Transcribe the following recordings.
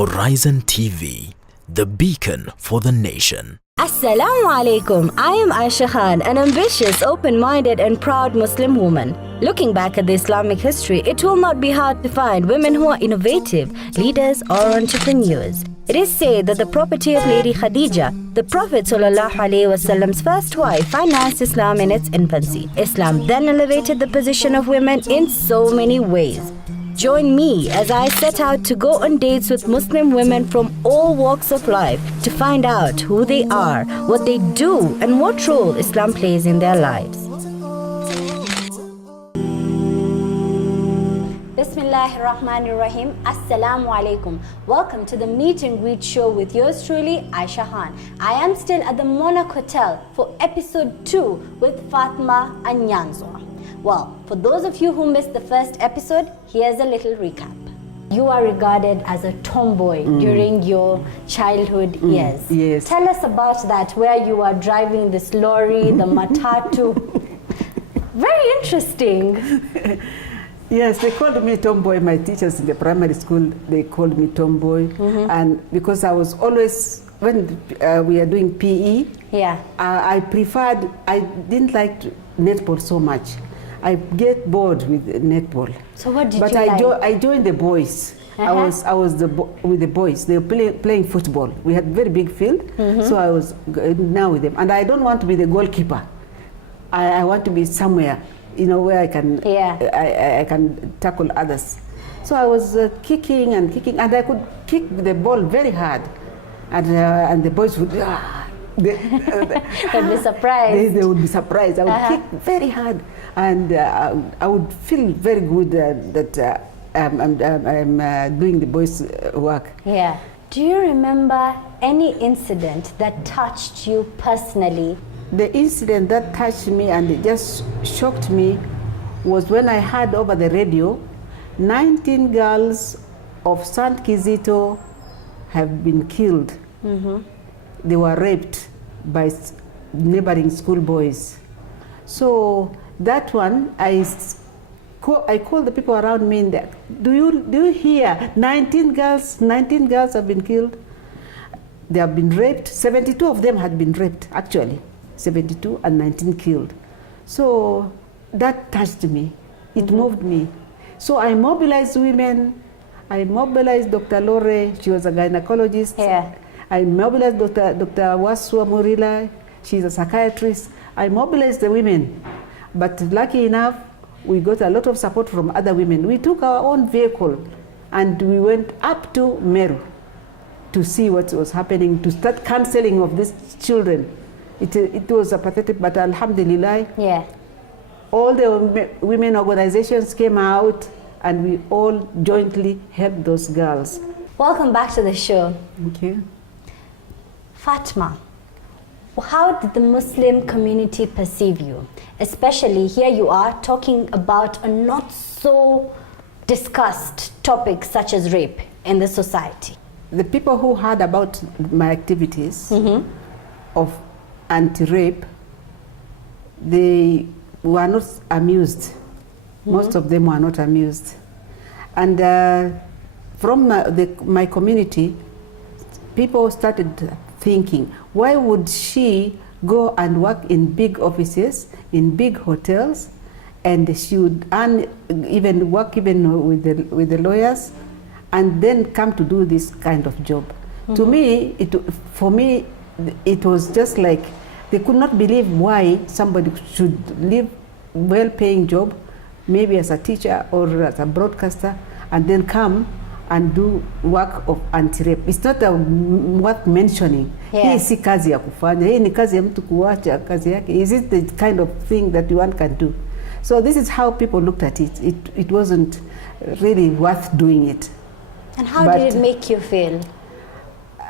Horizon TV, the beacon for the nation. Assalamu alaikum. I am Aisha Khan, an ambitious, open-minded and proud Muslim woman. Looking back at the Islamic history, it will not be hard to find women who are innovative, leaders or entrepreneurs. It is said that the property of Lady Khadija, the Prophet ﷺ's first wife, financed Islam in its infancy. Islam then elevated the position of women in so many ways. Join me as I set out to go on dates with Muslim women from all walks of life to find out who they are, what they do, and what role Islam plays in their lives. Bismillahirrahmanirrahim. Assalamu alaikum. Welcome to the meet and greet show with yours truly, Aisha Khan. I am still at the Monarch Hotel for episode 2 with Fatma Anyanzwa. Well, for those of you who missed the first episode, here's a little recap. You are regarded as a tomboy during your childhood years. Yes. Tell us about that, where you are driving this lorry, the matatu. Very interesting. Yes, they called me tomboy. My teachers in the primary school, they called me tomboy. And because I was always, when we are doing PE, I didn't like netball so much. I get bored with netball. So what did you like? But I joined the boys. I was with the boys. They were playing football. We had very big field, so I was now with them. And I don't want to be the goalkeeper. I want to be somewhere, where I can I can tackle others. So I was kicking, and I could kick the ball very hard, and the boys would. They'd be surprised. They would be surprised. I would kick very hard, and I would feel very good that I'm doing the boys' work. Yeah. Do you remember any incident that touched you personally? The incident that touched me and it just shocked me was when I heard over the radio, 19 girls of Sant Kizito have been killed. They were raped by neighboring schoolboys. So that one, I called the people around me and do you hear 19 girls have been killed? They have been raped. 72 of them had been raped, actually. 72 and 19 killed. So that touched me. It moved me. So I mobilized women. I mobilized Dr. Lore. She was a gynecologist. Yeah. I mobilized Dr. Waswa Murila. She's a psychiatrist. I mobilized the women. But lucky enough, we got a lot of support from other women. We took our own vehicle and we went up to Meru to see what was happening, to start counseling of these children. It was a pathetic, but alhamdulillah, all the women organizations came out and we all jointly helped those girls. Welcome back to the show. Thank you. Fatma, how did the Muslim community perceive you? Especially here you are talking about a not so discussed topic such as rape in the society. The people who heard about my activities of anti-rape, they were not amused. Most of them were not amused. And from my community, people started thinking, why would she go and work in big offices, in big hotels, and she would work with the lawyers, and then come to do this kind of job? To me, for me, it was just like they could not believe why somebody should leave well-paying job, maybe as a teacher or as a broadcaster, and then come and do work of anti-rape. It's not worth mentioning. Hii si kazi ya kufanya. Hii ni kazi ya mtu kuacha kazi yake. Is it the kind of thing that one can do? So this is how people looked at it. It wasn't really worth doing it. And how did it make you feel?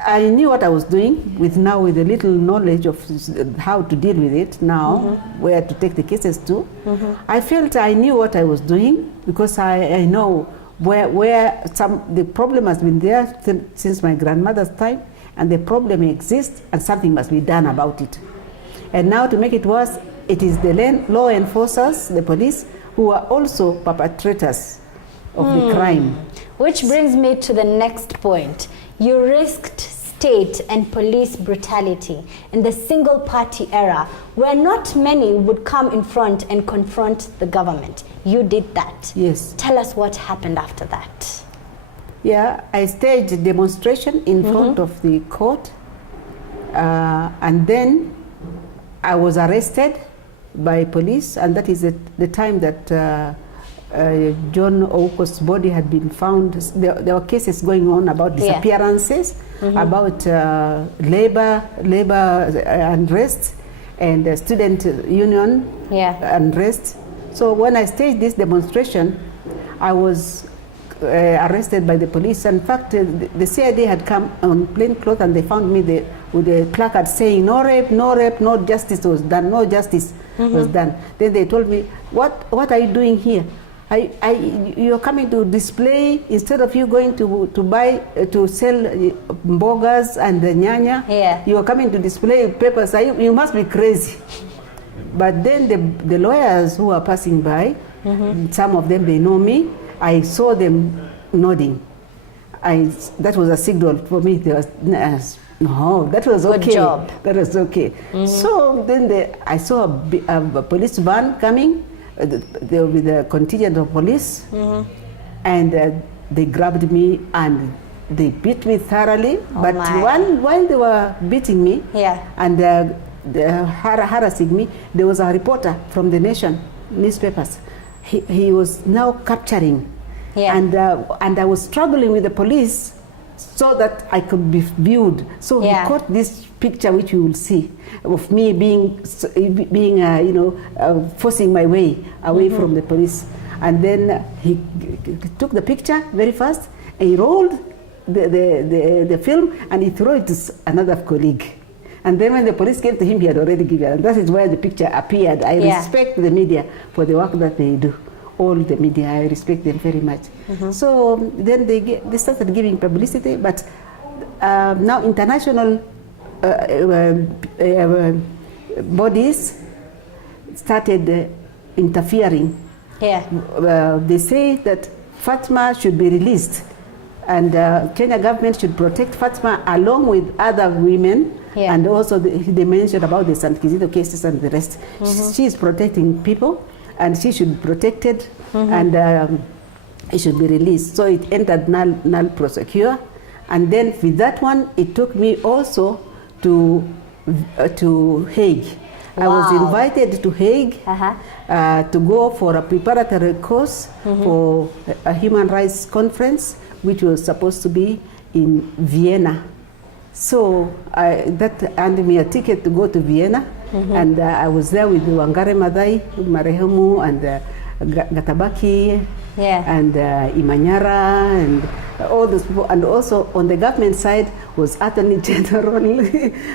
I knew what I was doing with a little knowledge of how to deal with it now, where to take the cases to. I felt I knew what I was doing because I know where the problem has been there since my grandmother's time, and the problem exists and something must be done about it. And now to make it worse, it is the law enforcers, the police, who are also perpetrators of the crime. Which brings me to the next point. You risked state and police brutality in the single-party era where not many would come in front and confront the government. You did that. Yes. Tell us what happened after that. Yeah, I staged a demonstration in front of the court, and then I was arrested by police, and that is the time that John Ouko's body had been found. There were cases going on about disappearances, about labor unrest, and student union unrest. So when I staged this demonstration, I was arrested by the police. In fact, the CID had come on plain clothes, and they found me with a placard saying, "No rape, no rape, no justice was done, no justice was done." Then they told me, "What are you doing here? You're coming to display instead of you going to buy to sell mbogas and nyanya. You are coming to display papers. You must be crazy." But then the lawyers who are passing by, some of them, they know me. I saw them nodding. That was a signal for me. There was no, that was okay. Good job. That was okay. So then I saw a police van coming. There will be the contingent of police, and they grabbed me and they beat me thoroughly. But while they were beating me and harassing me, there was a reporter from the Nation newspapers. He was now capturing, and I was struggling with the police so that I could be viewed. So he caught this picture, which you will see, of me being forcing my way away from the police. And then he took the picture very fast, and he rolled the film, and he threw it to another colleague. And then when the police came to him, he had already given it. And that is where the picture appeared. I respect the media for the work that they do. All the media, I respect them very much. So then they started giving publicity, but now international bodies started interfering. They say that Fatma should be released, and Kenya government should protect Fatma along with other women. And also they mentioned about the St. Kizito cases and the rest. She is protecting people, and she should be protected, and it should be released. So it entered null procedure, and then with that one, it took me also to Hague. I was invited to Hague to go for a preparatory course for a human rights conference, which was supposed to be in Vienna. So that earned me a ticket to go to Vienna, and I was there with Wangare Maathai, Marehemu, and Gatabaki, and Imanyara, and all those people. And also on the government side was Attorney General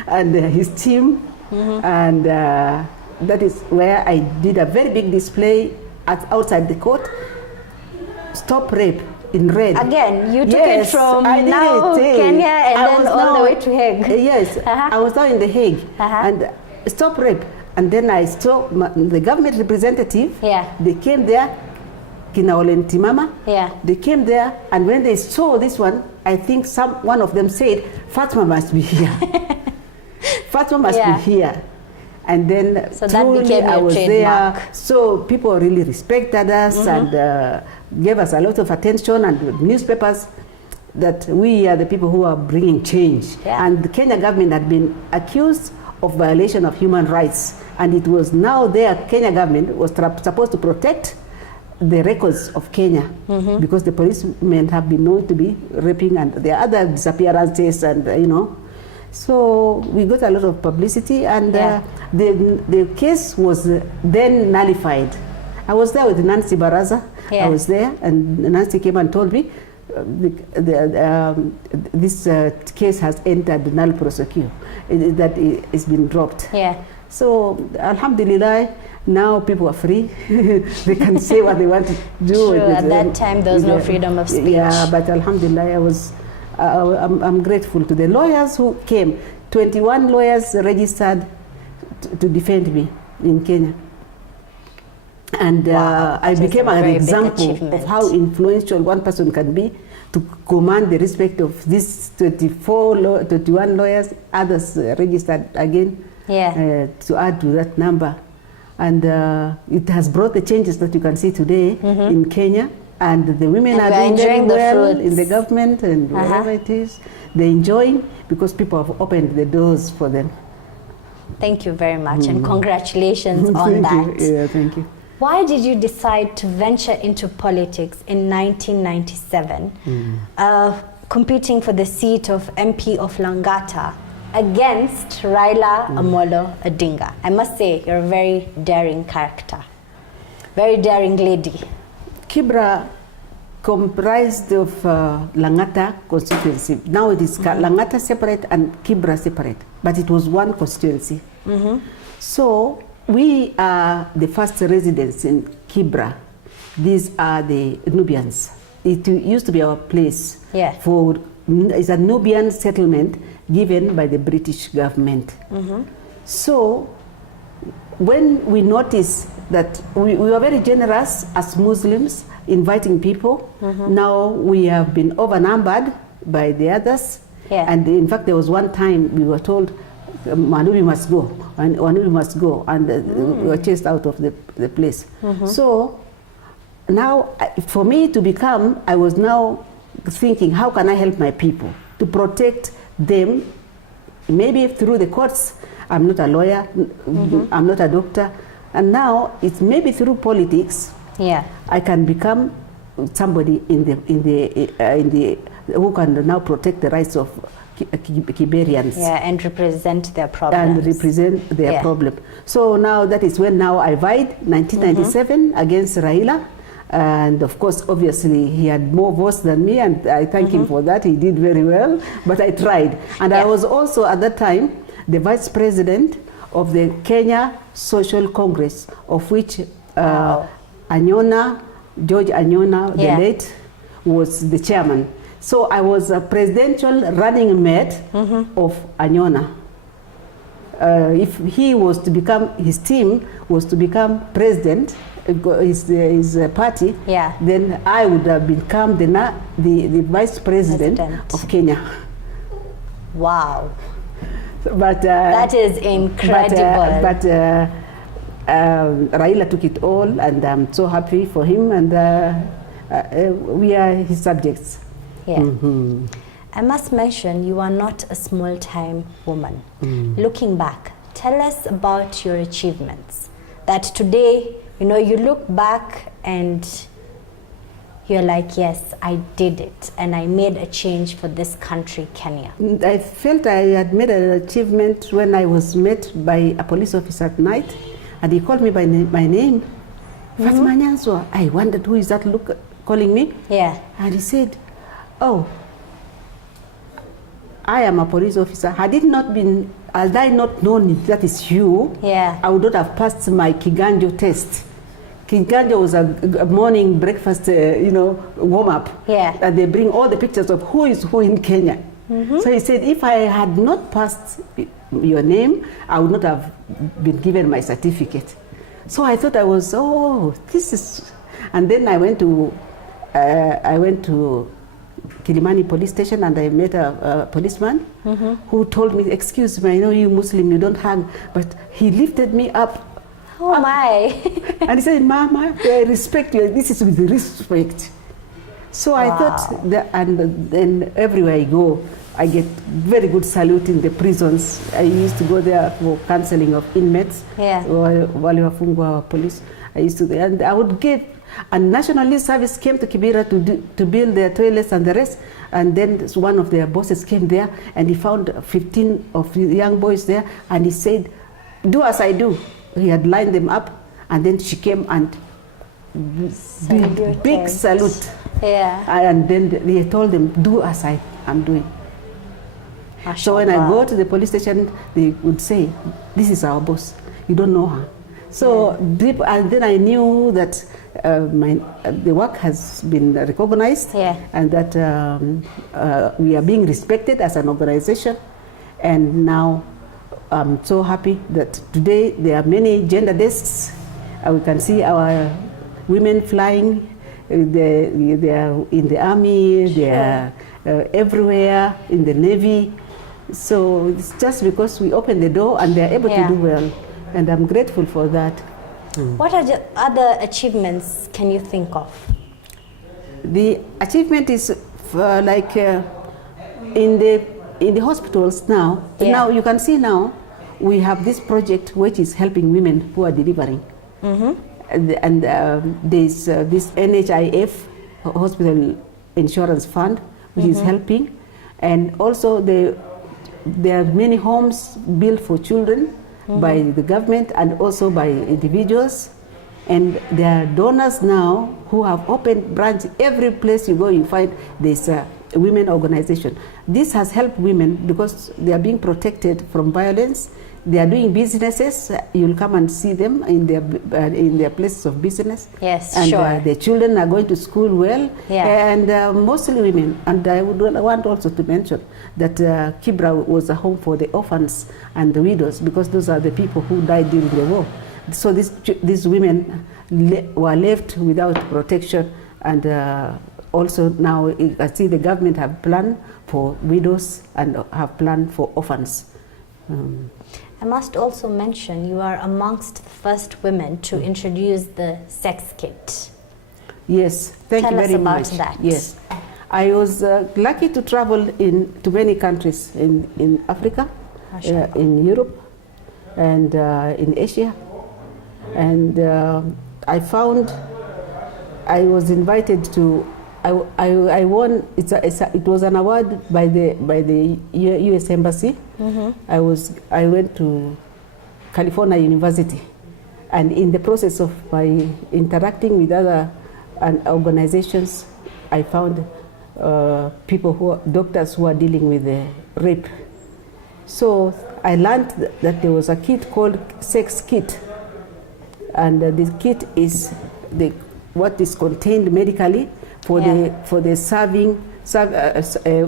and his team, and that is where I did a very big display outside the court. Stop rape. In red. Again, you took it from Kenya and then all the way to Hague. Yes, I was now in the Hague, and stop rape. And then I saw the government representative. They came there, Kina Olentimama. They came there, and when they saw this one, I think one of them said, "Fatma must be here." Fatma must be here. And then so truly I was there. So people really respected us and gave us a lot of attention, and newspapers that we are the people who are bringing change. And the Kenya government had been accused of violation of human rights, and it was now their Kenya government was supposed to protect the records of Kenya, because the policemen have been known to be raping, and there are other disappearances, and so we got a lot of publicity, and the case was then nullified. I was there with Nancy Baraza. I was there, and Nancy came and told me this case has entered null prosecute, that it's been dropped. So Alhamdulillah, now people are free. They can say what they want to do. True, at that time there was no freedom of speech. Yeah, but Alhamdulillah, I'm grateful to the lawyers who came. 21 lawyers registered to defend me in Kenya. And Wow, I that is became a an very big example achievement. of how influential one person can be to command the respect of these 21 lawyers, others registered again to add to that number. And it has brought the changes that you can see today in Kenya. And the women are doing very well in the government and wherever it is. They're enjoying because people have opened the doors for them. Thank you very much, and congratulations on that. Yeah, thank you. Why did you decide to venture into politics in 1997, competing for the seat of MP of Langata against Raila Amolo Odinga? I must say, you're a very daring character, very daring lady. Kibra comprised of Langata constituency. Now it is Langata separate and Kibra separate, but it was one constituency. So we are the first residents in Kibra. These are the Nubians. It used to be our place. For it's a Nubian settlement given by the British government. So when we noticed that we were very generous as Muslims, inviting people. Now we have been overnumbered by the others. And in fact, there was one time we were told, Manubi must go, and Manubi must go, and we were chased out of the place. So now, for me to become, I was now thinking, how can I help my people to protect them? Maybe through the courts. I'm not a lawyer, I'm not a doctor, and now it's maybe through politics. I can become somebody in the who can now protect the rights of Kiberians. And represent their problems. Problem. So now that is when now I vied 1997 against Raila. And of course, obviously, he had more votes than me, and I thank him for that. He did very well, but I tried. And I was also, at that time, the vice president of the Kenya Social Congress, of which George Anyona, the late, was the chairman. So I was a presidential running mate of Anyona. If he was to become, his team was to become president, his party, then I would have become the vice president of Kenya. Wow. But that is incredible. But Raila took it all, and I'm so happy for him, and we are his subjects. I must mention, you are not a small-time woman. Looking back, tell us about your achievements. That today, you know, you look back and you're like, yes, I did it, and I made a change for this country, Kenya. I felt I had made an achievement when I was met by a police officer at night, and he called me by my name, Fatma Anyanzwa. I wondered, who is that calling me? And he said, oh, I am a police officer. Had I not known that is you, I would not have passed my Kiganjo test. Kiganjo was a morning breakfast, warm up. And they bring all the pictures of who is who in Kenya. So he said, if I had not passed your name, I would not have been given my certificate. So I thought I was, this is, and then I went to Kilimani police station, and I met a policeman who told me, excuse me, I know you Muslim, you don't hang, but he lifted me up. Oh my. And he said, Mama, I respect you, this is with respect. So I thought, and then everywhere I go, I get very good salute in the prisons. I used to go there for counseling of inmates, Waliwafungwa police. I used to, and I would give, and National Youth Service came to Kibera to build their toilets and the rest. And then one of their bosses came there, and he found 15 of the young boys there, and he said, do as I do. He had lined them up, and then she came and big salute. And then they told them, do as I am doing. So when I go to the police station, they would say, this is our boss. You don't know her. So and then I knew that the work has been recognized, and that we are being respected as an organization. And now I'm so happy that today there are many gender desks We can see our women flying. They are in the army, they are everywhere, in the Navy. So it's just because we open the door and they are able to do well. And I'm grateful for that. What are the other achievements can you think of? The achievement is like in the hospitals now. Now you can see now we have this project which is helping women who are delivering. And there's this NHIF hospital insurance fund which is helping, and also there are many homes built for children by the government and also by individuals, and there are donors now who have opened branch. Every place you go you find there's a women organization. This has helped women because they are being protected from violence. They are doing businesses. You'll come and see them in their places of business. Yes, and, sure. Their children are going to school well, and mostly women. And I would want also to mention that Kibra was a home for the orphans and the widows, because those are the people who died during the war. So these women were left without protection, and also now I see the government have planned for widows and have planned for orphans. I must also mention you are amongst the first women to introduce the sex kit. Yes, thank you very much. Tell us about that. Yes, I was lucky to travel to many countries in Africa, in Europe, and in Asia, and I was invited to. I won. It was an award by the U.S. Embassy. I went to California University, and in the process of my interacting with other organizations, I found doctors who are dealing with rape. So I learned that there was a kit called sex kit, and this kit is what is contained medically for the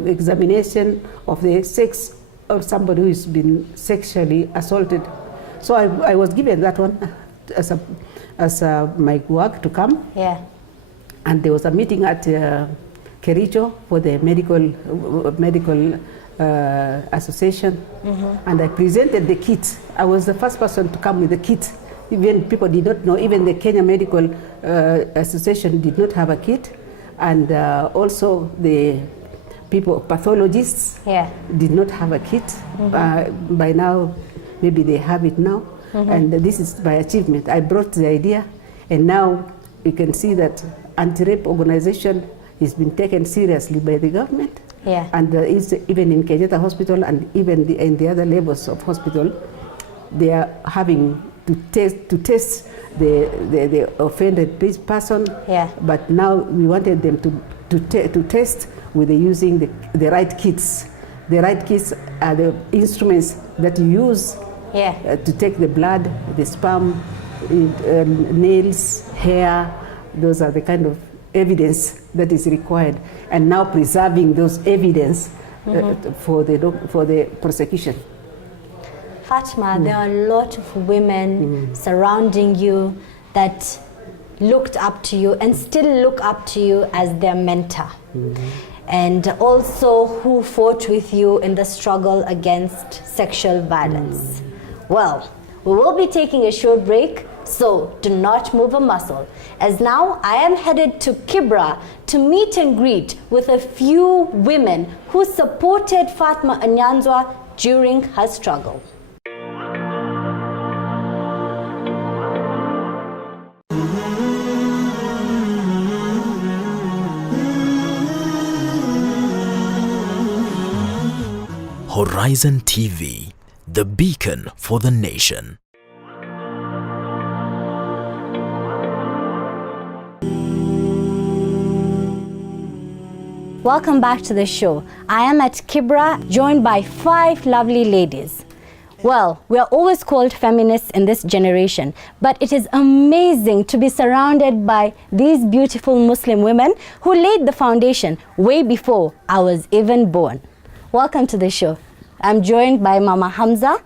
examination of the sex of somebody who has been sexually assaulted. So I was given that one as my work to come. Yeah. And there was a meeting at Kericho for the medical association, and I presented the kit. I was the first person to come with the kit. Even people did not know. Even the Kenya Medical Association did not have a kit. And also the pathologists did not have a kit. By now, maybe they have it now. And this is my achievement. I brought the idea, and now you can see that anti-rape organization has been taken seriously by the government. And even in Kenyatta Hospital and even in the other levels of hospital, they are having to test the offended person. But now we wanted them to test with using the right kits. The right kits are the instruments that you use to take the blood, the sperm, nails, hair. Those are the kind of evidence that is required, and now preserving those evidence for the prosecution. Fatma, there are a lot of women surrounding you that looked up to you and still look up to you as their mentor, and also who fought with you in the struggle against sexual violence. Well, we will be taking a short break, so do not move a muscle, as now I am headed to Kibra to meet and greet with a few women who supported Fatma Anyanzwa during her struggle. Horizon TV, the beacon for the nation. Welcome back to the show. I am at Kibra, joined by 5 lovely ladies. Well, we are always called feminists in this generation, but it is amazing to be surrounded by these beautiful Muslim women who laid the foundation way before I was even born. Welcome to the show. I'm joined by Mama Hamza,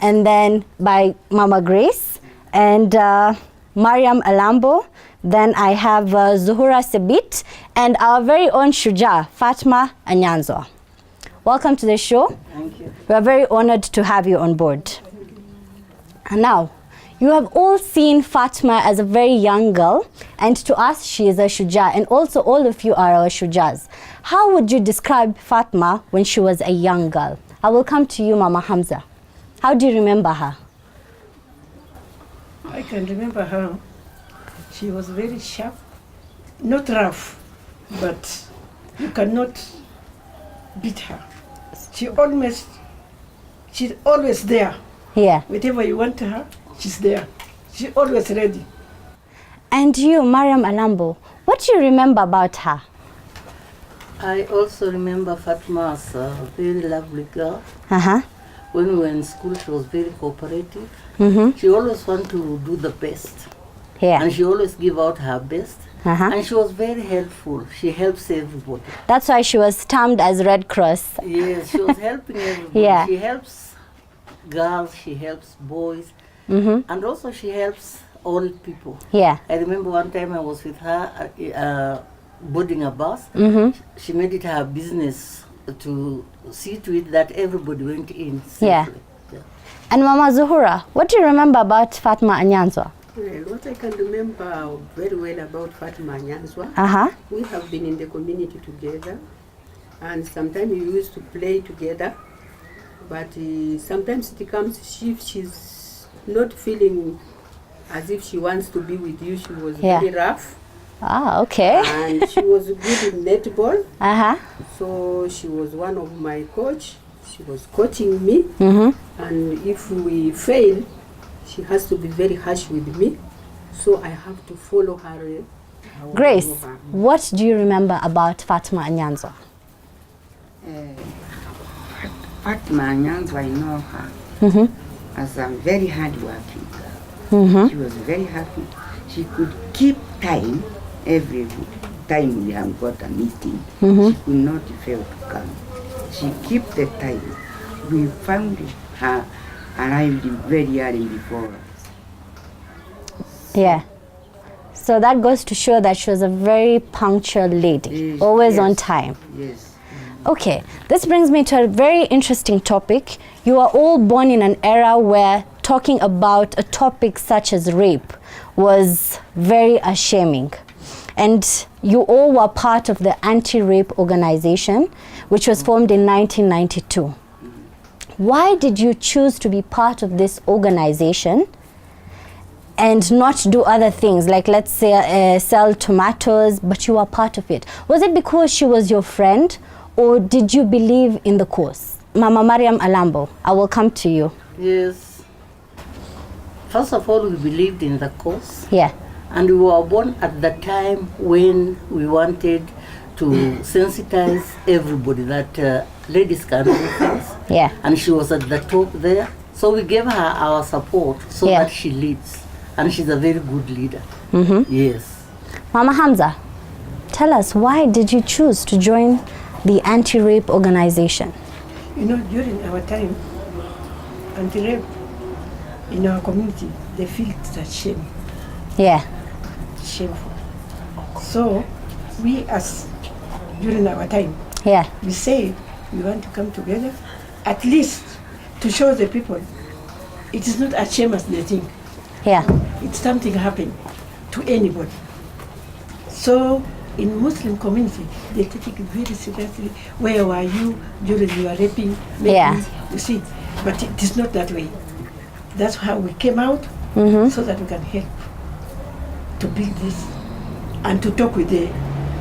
and then by Mama Grace, and Mariam Alambo, then I have Zuhura Sabit, and our very own Shuja, Fatma Anyanzwa. Welcome to the show. Thank you. We are very honored to have you on board. And now, you have all seen Fatma as a very young girl, and to us she is a Shuja, and also all of you are our Shujas. How would you describe Fatma when she was a young girl? I will come to you, Mama Hamza. How do you remember her? I can remember her. She was very sharp, not rough, but you cannot beat her. She's always there. Yeah. Whatever you want to her, she's there. She's always ready. And you, Mariam Alambo, what do you remember about her? I also remember Fatma as a very lovely girl. Uh-huh. When we were in school, she was very cooperative. Mm-hmm. She always wanted to do the best. Yeah. And she always give out her best. Uh-huh. And she was very helpful. She helps everybody. That's why she was termed as Red Cross. Yes, she was helping everybody. Yeah. She helps girls, she helps boys, Mm-hmm. and also she helps old people. Yeah. I remember one time I was with her boarding a bus. Mm-hmm. She made it her business to see to it that everybody went in Yeah. safely. Yeah. And Mama Zuhura, what do you remember about Fatma Anyanzwa? Well, what I can remember very well about Fatma Anyanzwa, Uh-huh. we have been in the community together, and sometimes we used to play together, but sometimes it comes if she's not feeling as if she wants to be with you. She was Yeah. very rough, Ah, okay. and she was good in netball, Uh-huh. so she was one of my coach. She was coaching me, Mm-hmm. and if we fail, she has to be very harsh with me, so I have to follow her. I will Grace, follow her. what do you remember about Fatma Anyanzwa? Fatma Anyanzwa, I know her Mm-hmm. as a very hard-working girl. Mm-hmm. She was very happy. She could keep time every time we have got a meeting. Mhm. She could not fail to come. She kept the time. We found her arrived very early before us. Yeah. So that goes to show that she was a very punctual lady, Yes, always on yes. time. Yes. Okay, this brings me to a very interesting topic. You are all born in an era where talking about a topic such as rape was very ashaming. And you all were part of the anti-rape organization, which was formed in 1992. Why did you choose to be part of this organization and not do other things, like let's say sell tomatoes, but you were part of it? Was it because she was your friend, or did you believe in the cause? Mama Mariam Alambo, I will come to you. Yes. First of all, we believed in the cause. Yeah. And we were born at the time when we wanted to sensitize everybody that ladies can do things. Yeah. And she was at the top there. So we gave her our support so Yeah. that she leads. And she's a very good leader. Mm-hmm. Yes. Mama Hamza, tell us, why did you choose to join the anti-rape organization? You know, during our time, anti-rape in our community, they feel it's a shame, Yeah. shameful. So we as, during our time, Yeah. we say we want to come together, at least to show the people it is not a shame as they think. Yeah. It's something happened to anybody. So in Muslim community, they take it very seriously. Where were you during your raping? Maybe, Yeah. You see, but it is not that way. That's how we came out, Mm-hmm. so that we can help to build this and to talk with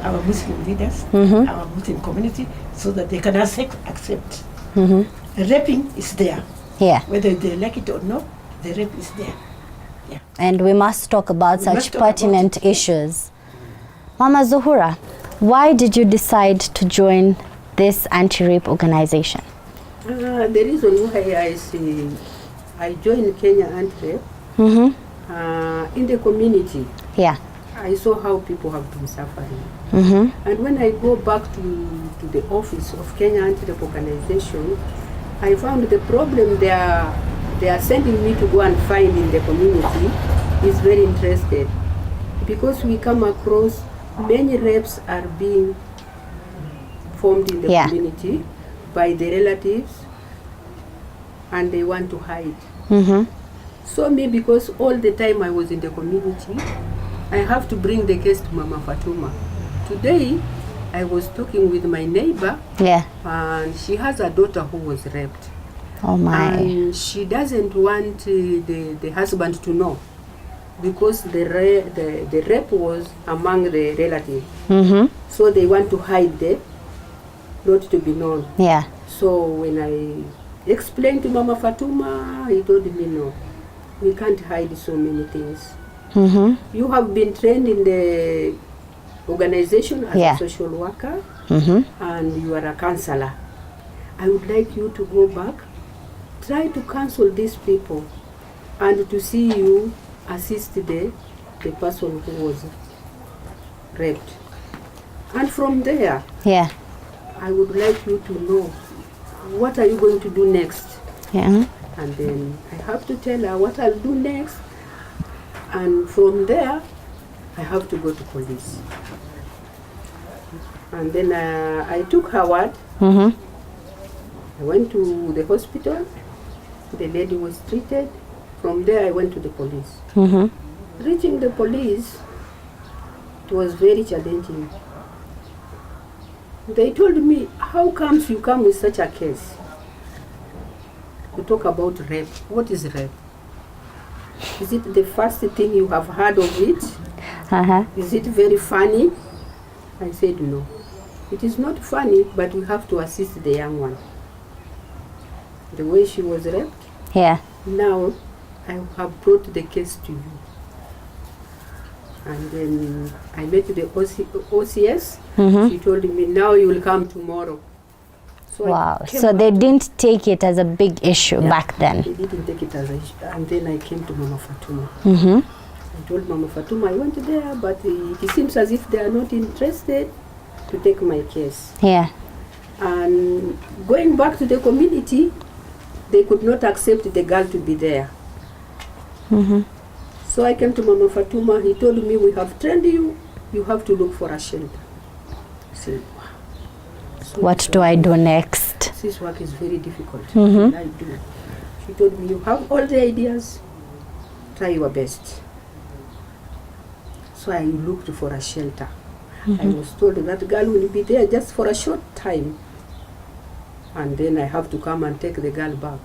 our Muslim leaders, Mhm. our Muslim community, so that they can accept. Mm-hmm. The raping is there. Yeah. Whether they like it or not, the rape is there. And we must talk about We such must talk about pertinent it. issues. Mama Zuhura, why did you decide to join this anti-rape organization? The reason why I joined Kenya Anti-Rape, Mm-hmm. in the community, Yeah. I saw how people have been suffering. Mm-hmm. And when I go back to the office of Kenya Anti-Rape Organization, I found the problem they are sending me to go and find in the community is very interested, because we come across many rapes are being formed in the community by the relatives, and they want to hide. So me, because all the time I was in the community, I have to bring the case to Mama Fatuma. Today, I was talking with my neighbor, and she has a daughter who was raped. Oh my. And she doesn't want the husband to know, because the rape was among the relatives. So they want to hide it, not to be known. So when I explained to Mama Fatuma, he told me, no, we can't hide so many things. You have been trained in the organization as a social worker, and you are a counselor. I would like you to go back, try to counsel these people, and to see you assist the person who was raped. And from there, I would like you to know, what are you going to do next? And then I have to tell her what I'll do next. And from there, I have to go to police. And then I took her word. I went to the hospital. The lady was treated. From there, I went to the police. Reaching the police, it was very challenging. They told me, how comes you come with such a case? You talk about rape. What is rape? Is it the first thing you have heard of it? Is it very funny? I said, no. It is not funny, but we have to assist the young one. The way she was raped, now I have brought the case to you. And then I met the OCS. She told me, now you will come tomorrow. So wow, so they didn't take it as a big issue back then. They didn't take it as an issue. And then I came to Mama Fatuma. I told Mama Fatuma I went there, but it seems as if they are not interested to take my case. And going back to the community, they could not accept the girl to be there. So I came to Mama Fatuma. He told me, we have trained you. You have to look for a shelter. I said, wow. So what do I do next? This work is very difficult. What I do? She told me, you have all the ideas. Try your best. So I looked for a shelter. I was told that girl will be there just for a short time. And then I have to come and take the girl back.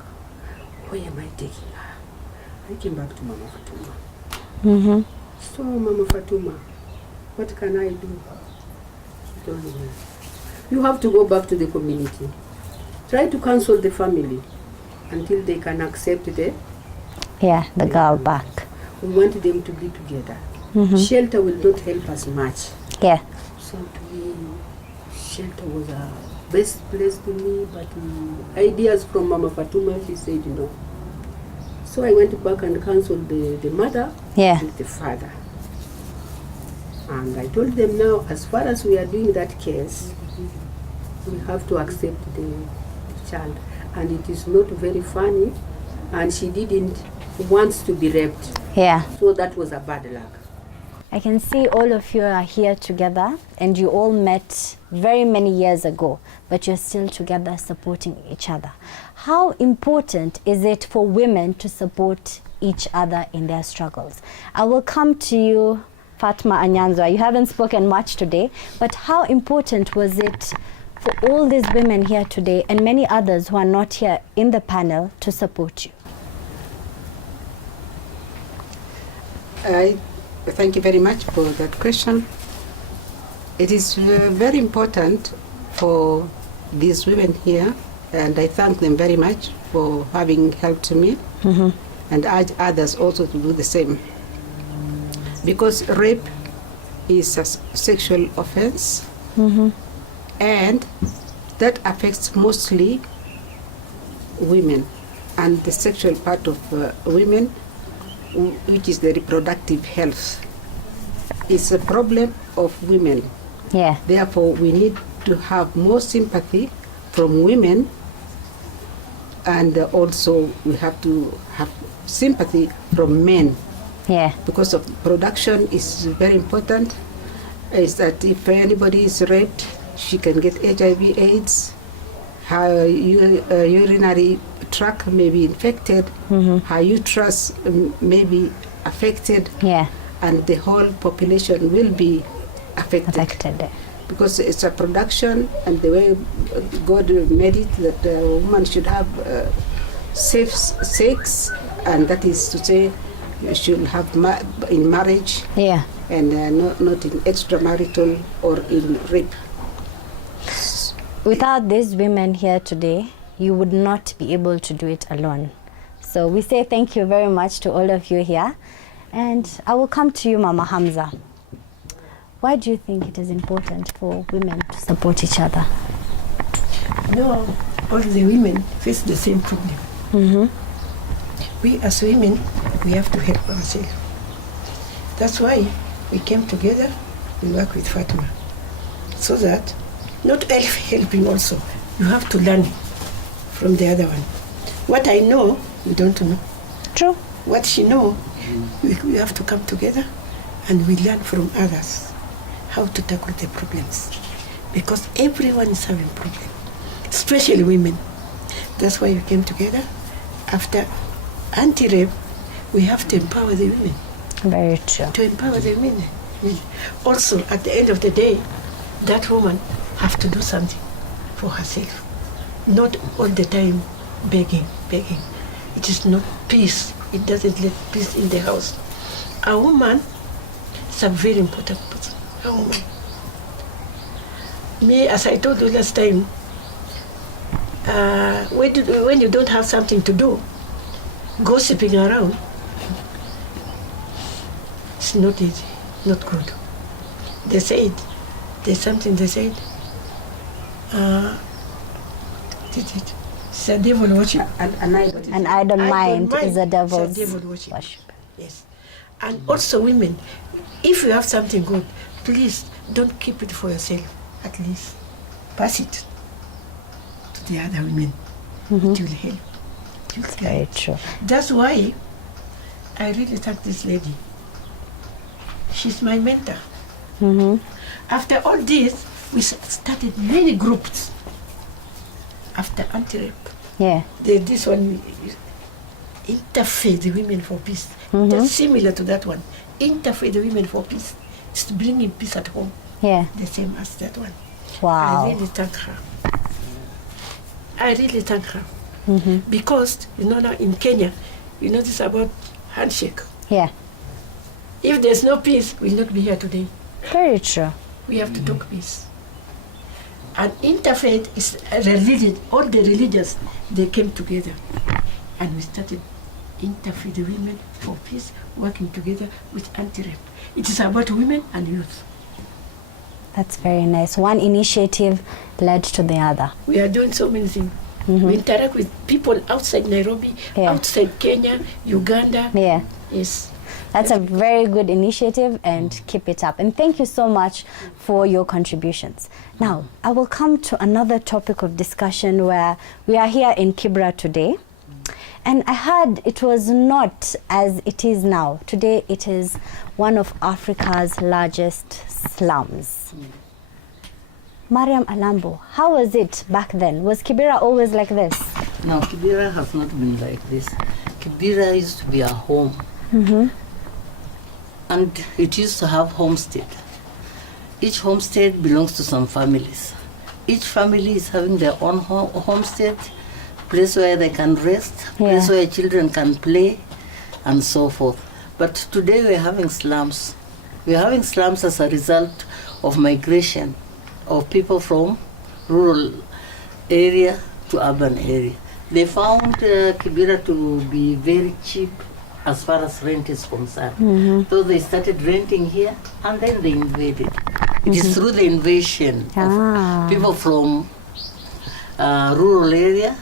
Where am I taking her? I came back to Mama Fatuma. So Mama Fatuma, what can I do? She told me, you have to go back to the community. Try to counsel the family until they can accept the girl back. We want them to be together. Shelter will not help us much. So to me, shelter was a best place to me, but ideas from Mama Fatuma, she said no. So I went back and counseled the mother and the father. And I told them, now, as far as we are doing that case, we have to accept the child. And it is not very funny, and she didn't want to be raped. So that was a bad luck. I can see all of you are here together, and you all met very many years ago, but you're still together supporting each other. How important is it for women to support each other in their struggles? I will come to you, Fatma Anyanzwa. You haven't spoken much today, but how important was it for all these women here today and many others who are not here in the panel to support you? Thank you very much for that question. It is very important for these women here, and I thank them very much for having helped me, and urge others also to do the same. Because rape is a sexual offense, and that affects mostly women, and the sexual part of women, which is the reproductive health, is a problem of women. Therefore, we need to have more sympathy from women, and also we have to have sympathy from men. Yeah. because of production is very important. Is that if anybody is raped, she can get HIV, AIDS. Her urinary tract may be infected. Her uterus may be affected. Yeah. And the whole population will be affected. Because it's a production, and the way God made it, that a woman should have safe sex, and that is to say, you should have in marriage, Yeah. and not in extramarital or in rape. Without these women here today, you would not be able to do it alone. So we say thank you very much to all of you here. And I will come to you, Mama Hamza. Why do you think it is important for women to support each other? No, all the women face the same problem. We as women, we have to help ourselves. That's why we came together, we work with Fatma. So that, not helping also, you have to learn from the other one. What I know, you don't know. True. What she know, we have to come together and we learn from others how to tackle the problems. Because everyone is having problems, especially women. That's why we came together. After anti-rape, we have to empower the women. Very true. To empower the women. Also, at the end of the day, that woman have to do something for herself. Not all the time begging. It is not peace. It doesn't let peace in the house. A woman is a very important person. A woman. Me, as I told you last time, when you don't have something to do, gossiping around, it's not easy, not good. There's something they said, it's a devil worship. An idle mind is a devil's devil worship. worship. Yes. And also women, if you have something good, please don't keep it for yourself. At least pass it to the other women. It will help. Very true. That's why I really thank this lady. She's my mentor. After all this, we started many groups after anti-rape. Yeah. This one, Interfaith Women for Peace. That's similar to that one. Interfaith Women for Peace. It's bringing peace at home. Yeah. The same as that one. Wow. I really thank her. Because, now in Kenya, this is about handshake. Yeah. If there's no peace, we'll not be here today. Very true. We have to talk peace. And interfaith is a religion. All the religions, they came together. And we started Interfaith Women for Peace, working together with anti-rape. It is about women and youth. That's very nice. One initiative led to the other. We are doing so many things. We interact with people outside Nairobi, outside Kenya, Uganda. Yeah. Yes. That's a very good initiative, and keep it up. And thank you so much for your contributions. Now, I will come to another topic of discussion where we are here in Kibra today. And I heard it was not as it is now. Today it is one of Africa's largest slums. Mariam Alambo, how was it back then? Was Kibera always like this? No, Kibera has not been like this. Kibera used to be a home. And it used to have homestead. Each homestead belongs to some families. Each family is having their own homestead, place where they can rest, place where children can play, and so forth. But today we're having slums. We're having slums as a result of migration of people from rural area to urban area. They found Kibera to be very cheap as far as rent is concerned. So they started renting here, and then they invaded. It is through the invasion of people from rural area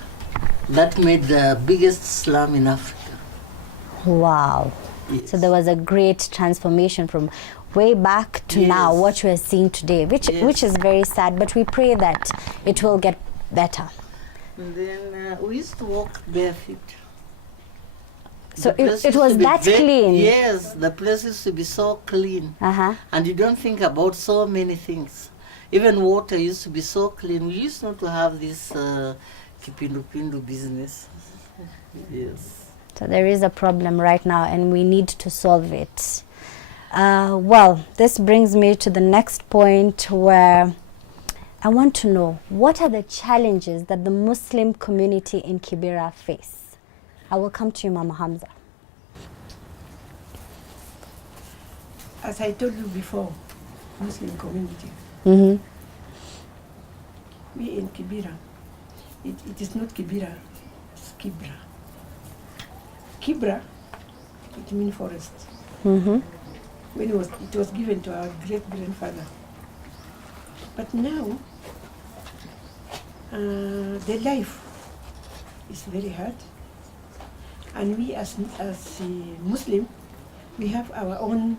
that made the biggest slum in Africa. Wow. Yes. So there was a great transformation from way back to now, what we are seeing today, which is very sad, but we pray that it will get better. And then we used to walk barefoot. So The place it used was to be that clean. Yes, the place used to be so clean. Uh-huh. And you don't think about so many things. Even water used to be so clean. We used not to have this kipindupindu business. Yes. So there is a problem right now and we need to solve it. Well, this brings me to the next point where I want to know, what are the challenges that the Muslim community in Kibera face? I will come to you, Mama Hamza. As I told you before, Muslim community, Mm-hmm. we in Kibera, it is not Kibera, it's Kibra. Kibra, it means forest. Mm-hmm. When it was given to our great-grandfather. But now, the life is very hard. And we as Muslim, we have our own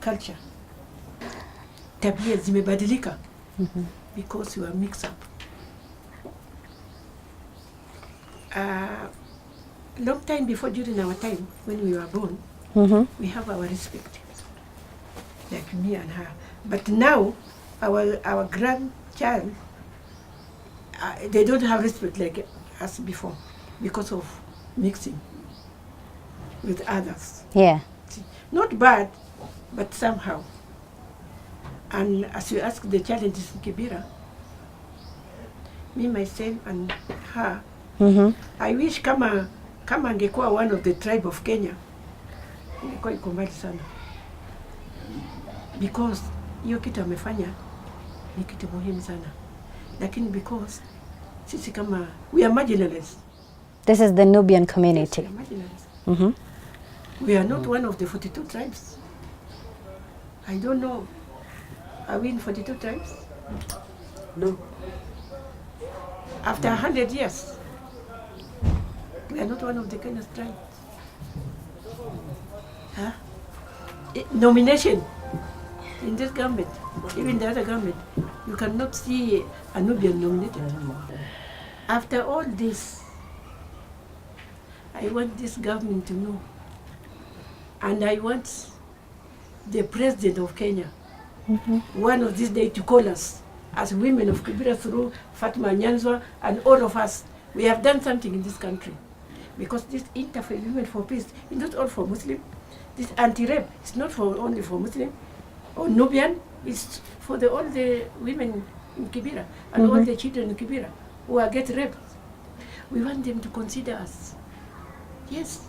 culture. Tabia zimebadilika because we are mixed up. Long time before, during our time, when we were born, we have our respect, like me and her. But now, our grandchild, they don't have respect like us before because of mixing with others. Yeah. Not bad, but somehow. And as you ask the challenges in Kibera, me, myself, and her, I wish kama angekuwa one of the tribe of Kenya, ingekuwa iko mbali sana. Because hiyo kitu amefanya ni kitu muhimu sana. Lakini because sisi kama, we are marginalized. This is the Nubian community. Yes, we are marginalized. Mm-hmm. We are not one of the 42 tribes. I don't know. Are we in 42 tribes? No. After 100 years, we are not one of the Kenyan tribes. Huh? Nomination in this government, even the other government, you cannot see a Nubian nominated. After all this, I want this government to know, and I want the president of Kenya, one of these days, to call us as women of Kibera through Fatma Anyanzwa and all of us. We have done something in this country. Because this Interfaith Women for Peace is not all for Muslim. This anti-rape is not only for Muslim or Nubian, it's for all the women in Kibera and all the children in Kibera who are get raped. We want them to consider us. Yes,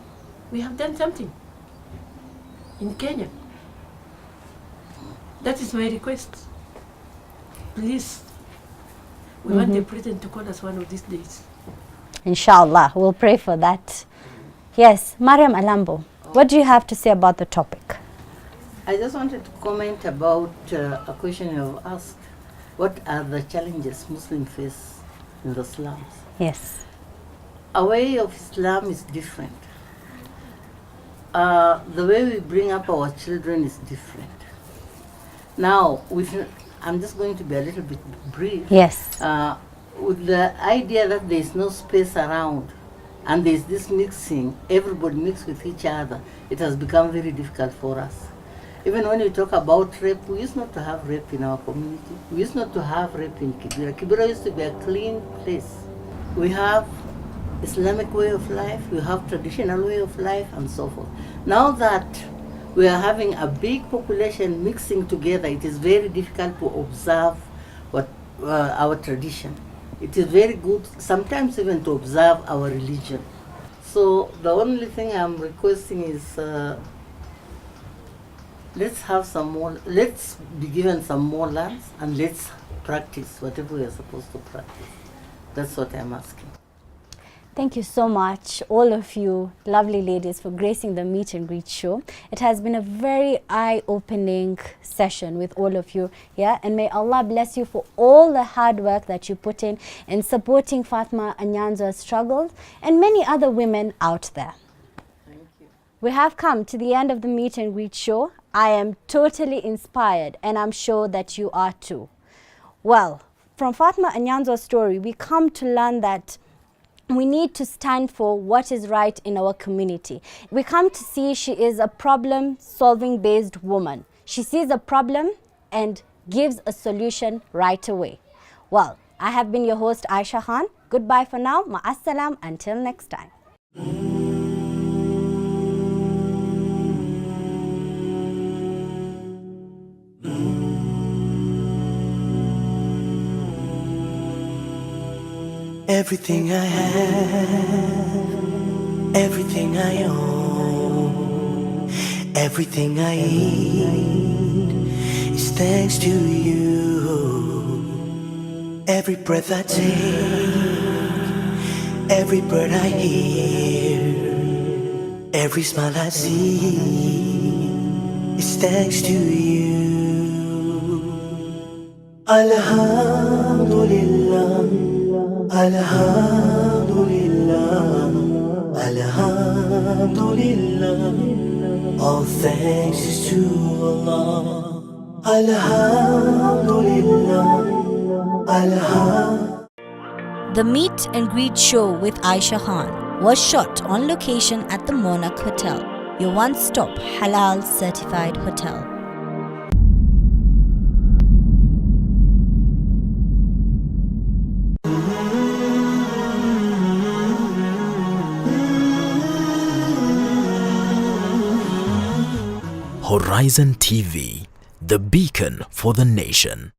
we have done something in Kenya. That is my request. Please, we want the president to call us one of these days. Inshallah, we'll pray for that. Yes, Mariam Alambo, what do you have to say about the topic? I just wanted to comment about a question you have asked. What are the challenges Muslims face in the slums? Yes. Our way of Islam is different. The way we bring up our children is different. Now, I'm just going to be a little bit brief. Yes. With the idea that there is no space around and there is this mixing, everybody mix with each other, it has become very difficult for us. Even when we talk about rape, we used not to have rape in our community. We used not to have rape in Kibera. Kibera used to be a clean place. We have Islamic way of life, we have traditional way of life, and so forth. Now that we are having a big population mixing together, it is very difficult to observe our tradition. It is very good sometimes even to observe our religion. So the only thing I'm requesting is let's be given some more lands and let's practice whatever we are supposed to practice. That's what I'm asking. Thank you so much, all of you lovely ladies, for gracing the meet and greet show. It has been a very eye-opening session with all of you here, and may Allah bless you for all the hard work that you put in supporting Fatma Anyanzwa's struggles and many other women out there. Thank you. We have come to the end of the meet and greet show. I am totally inspired, and I'm sure that you are too. Well, from Fatma Anyanzwa's story, we come to learn that we need to stand for what is right in our community. We come to see she is a problem-solving based woman. She sees a problem and gives a solution right away. Well, I have been your host Aisha Khan. Goodbye for now. Ma'assalam until next time. Everything I have, everything I own, everything I eat is thanks to you. Every breath I take, every bird I hear, every smile I see is thanks to you. Alhamdulillah. Alhamdulillah, Alhamdulillah, all thanks is to Allah. Alhamdulillah, Alhamdulillah. The Meet and Greet show with Aisha Khan was shot on location at the Monarch Hotel, your one-stop halal certified hotel. Horizon TV, the beacon for the nation.